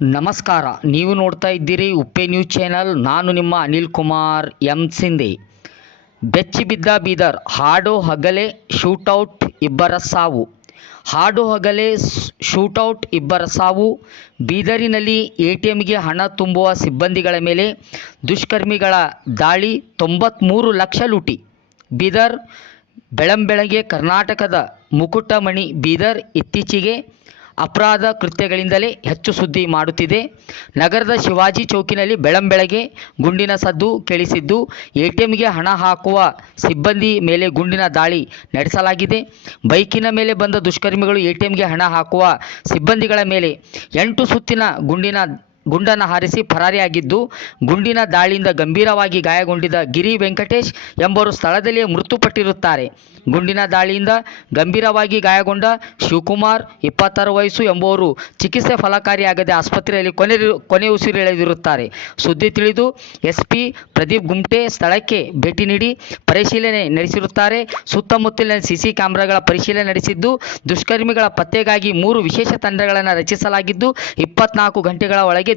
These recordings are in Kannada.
ನಮಸ್ಕಾರ. ನೀವು ನೋಡ್ತಾ ಇದ್ದೀರಿ ಉಪ್ಪೆ ನ್ಯೂಸ್ ಚಾನಲ್. ನಾನು ನಿಮ್ಮ ಅನಿಲ್ ಕುಮಾರ್ ಎಂ ಸಿಂಧೆ. ಬೆಚ್ಚಿ ಬಿದ್ದ ಬೀದರ್, ಹಾಡು ಹಗಲೆ ಶೂಟೌಟ್ ಇಬ್ಬರ ಸಾವು. ಹಾಡು ಹಗಲೆ ಶೂಟೌಟ್ ಇಬ್ಬರ ಸಾವು. ಬೀದರಿನಲ್ಲಿ ಎ ಟಿ ಎಮ್ಗೆ ಹಣ ತುಂಬುವ ಸಿಬ್ಬಂದಿಗಳ ಮೇಲೆ ದುಷ್ಕರ್ಮಿಗಳ ದಾಳಿ ತೊಂಬತ್ತ್ಮೂರು ಲಕ್ಷ ಲೂಟಿ. ಬೀದರ್ ಬೆಳಂಬೆಳಗ್ಗೆ ಕರ್ನಾಟಕದ ಮುಕುಟಮಣಿ ಬೀದರ್ ಇತ್ತೀಚೆಗೆ ಅಪರಾಧ ಕೃತ್ಯಗಳಿಂದಲೇ ಹೆಚ್ಚು ಸುದ್ದಿ ಮಾಡುತ್ತಿದೆ. ನಗರದ ಶಿವಾಜಿ ಚೌಕಿನಲ್ಲಿ ಬೆಳಂಬೆಳಗ್ಗೆ ಗುಂಡಿನ ಸದ್ದು ಕೇಳಿಸಿದ್ದು, ಎಟಿಎಂಗೆ ಹಣ ಹಾಕುವ ಸಿಬ್ಬಂದಿ ಮೇಲೆ ಗುಂಡಿನ ದಾಳಿ ನಡೆಸಲಾಗಿದೆ. ಬೈಕಿನ ಮೇಲೆ ಬಂದ ದುಷ್ಕರ್ಮಿಗಳು ಎಟಿಎಂಗೆ ಹಣ ಹಾಕುವ ಸಿಬ್ಬಂದಿಗಳ ಮೇಲೆ ಎಂಟು ಸುತ್ತಿನ ಗುಂಡಿನ ಗುಂಡನ್ನು ಹಾರಿಸಿ ಪರಾರಿಯಾಗಿದ್ದು, ಗುಂಡಿನ ದಾಳಿಯಿಂದ ಗಂಭೀರವಾಗಿ ಗಾಯಗೊಂಡಿದ್ದ ಗಿರಿ ವೆಂಕಟೇಶ್ ಎಂಬರು ಸ್ಥಳದಲ್ಲಿಯೇ ಮೃತಪಟ್ಟಿರುತ್ತಾರೆ. ಗುಂಡಿನ ದಾಳಿಯಿಂದ ಗಂಭೀರವಾಗಿ ಗಾಯಗೊಂಡ ಶಿವಕುಮಾರ್ ಇಪ್ಪತ್ತಾರು ವಯಸ್ಸು ಎಂಬುವರು ಚಿಕಿತ್ಸೆ ಫಲಕಾರಿಯಾಗದೆ ಆಸ್ಪತ್ರೆಯಲ್ಲಿ ಕೊನೆ ಕೊನೆ ಉಸಿರೆಳೆದಿರುತ್ತಾರೆ. ಸುದ್ದಿ ತಿಳಿದು ಎಸ್ಪಿ ಪ್ರದೀಪ್ ಗುಮ್ಟೆ ಸ್ಥಳಕ್ಕೆ ಭೇಟಿ ನೀಡಿ ಪರಿಶೀಲನೆ ನಡೆಸಿರುತ್ತಾರೆ. ಸುತ್ತಮುತ್ತಲಿನ ಸಿಸಿ ಕ್ಯಾಮೆರಾಗಳ ಪರಿಶೀಲನೆ ನಡೆಸಿದ್ದು, ದುಷ್ಕರ್ಮಿಗಳ ಪತ್ತೆಗಾಗಿ ಮೂರು ವಿಶೇಷ ತಂಡಗಳನ್ನು ರಚಿಸಲಾಗಿದ್ದು, ಇಪ್ಪತ್ನಾಲ್ಕು ಗಂಟೆಗಳ ಒಳಗೆ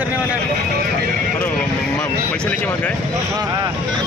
करने वाला है पैसे लेके मांग है हाँ.